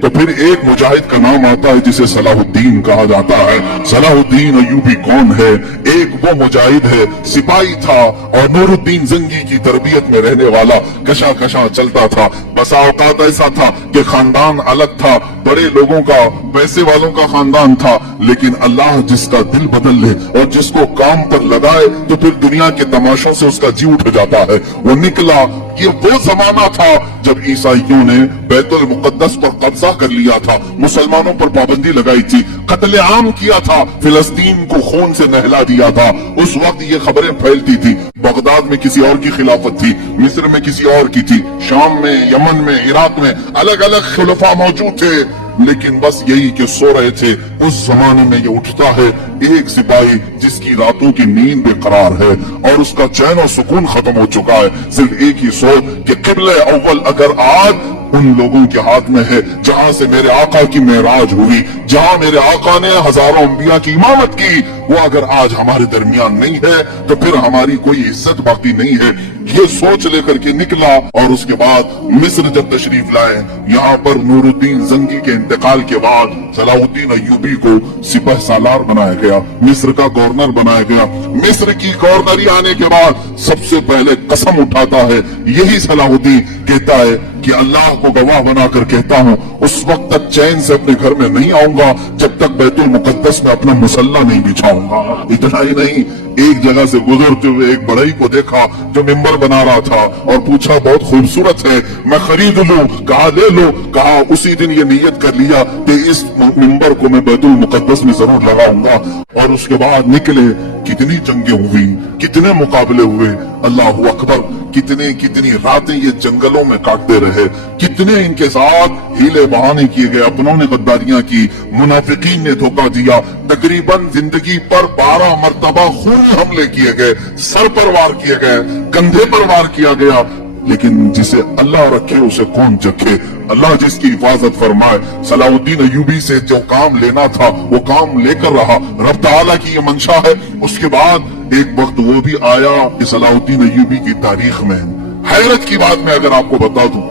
तो फिर एक मुजाहिद का नाम आता है जिसे सलाहुद्दीन कहा जाता है। सलाहुद्दीन अय्यूबी कौन है? एक वो मुजाहिद है, सिपाही था और नूरुद्दीन जंगी की तरबियत में रहने वाला, कशा कशा चलता था। बसा औकात ऐसा था कि खानदान अलग था, बड़े लोगों का, पैसे वालों का खानदान था, लेकिन अल्लाह जिसका दिल बदल ले और जिसको काम पर लगाए तो फिर दुनिया के तमाशों से उसका जी उठ जाता है। वो निकला। ये वो जमाना था जब ईसाइयों ने बैतुल मुकद्दस पर कब्जा कर लिया था, मुसलमानों पर पाबंदी लगाई थी, कत्ले आम किया था, फिलिस्तीन को खून से नहला दिया था। उस वक्त ये खबरें फैलती थी। बगदाद में किसी और की खिलाफत थी, मिस्र में किसी और की थी, शाम में, यमन में, इराक में अलग अलग खुलफा मौजूद थे, लेकिन बस यही कि सो रहे थे। उस जमाने में ये उठता है एक सिपाही जिसकी रातों की नींद बेकरार है और उसका चैन और सुकून खत्म हो चुका है। सिर्फ एक ही सोच कि क़िबले अव्वल अगर आज उन लोगों के हाथ में है जहां से मेरे आका की मेराज हुई, जहां मेरे आका ने हजारों अंबिया की इमामत की, वो अगर आज हमारे दरमियान नहीं है तो फिर हमारी कोई इज्जत बाकी नहीं है। ये सोच लेकर के निकला और उसके बाद मिस्र जब तशरीफ लाए, यहाँ पर नूरुद्दीन जंगी के इंतकाल के बाद सलाहुद्दीन अय्यूबी को सिपह सालार बनाया गया, मिस्र का गवर्नर बनाया गया। मिस्र की गवर्नरी आने के बाद सबसे पहले कसम उठाता है यही सलाहुद्दीन, कहता है कि अल्लाह को गवाह बनाकर कहता हूँ उस वक्त तक चैन से अपने घर में नहीं आऊंगा जब तक बैतुल मुकद्दस में अपना मुसल्ला नहीं बिछाऊंगा। इतना ही नहीं, एक जगह से गुजरते हुए एक बढ़ई को देखा जो मिंबर बना रहा था और पूछा बहुत खूबसूरत है, मैं खरीद लूं? कहा ले लो। कहा उसी दिन ये नियत कर लिया कि इस मिंबर को मैं बैतुल मुकद्दस में जरूर लगाऊंगा। और उसके बाद निकले। कितनी जंगें हुई, कितने मुकाबले हुए, अल्लाहु अकबर, कितनी कितनी रातें ये जंगलों में काटते रहे, कितने इनके साथ हीले बहाने किए गए, अपनों ने गद्दारियां की, मुनाफिकीन ने धोखा दिया। तकरीबन जिंदगी पर 12 मरतबा खूनी हमले किए गए, सर पर वार किए गए, कंधे पर वार किया गया, लेकिन जिसे अल्लाह रखे उसे कौन चखे। अल्लाह जिसकी हिफाजत फरमाए। सलाहुद्दीन अय्यूबी से जो काम लेना था वो काम लेकर रहा, रब ताला की ये मंशा है। उसके बाद एक वक्त वो भी आया कि सलाहुद्दीन अय्यूबी की तारीख में हैरत की बात मैं अगर आपको बता दूं,